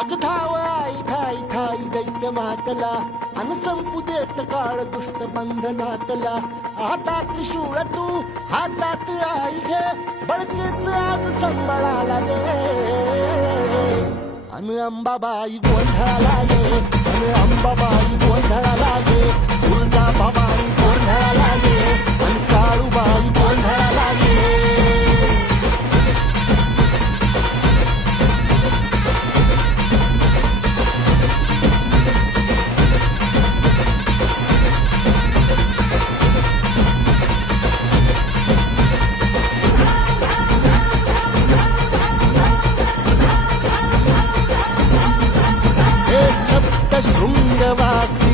अग धाव आई ठाई ठाई दैत्य मातला अन संपू देत काळ दुष्ट बंधनातला. हातात त्रिशूळ तू हातात आई घे बळतेच आज संबळाला दे. अन अंबाबाई गोंधळाला गे अन अंबाबाई गोंधळाला गे. तुळजा भवानी गोंधळाला गे अन काळूबाई गोंधळाला गे. शृंगवास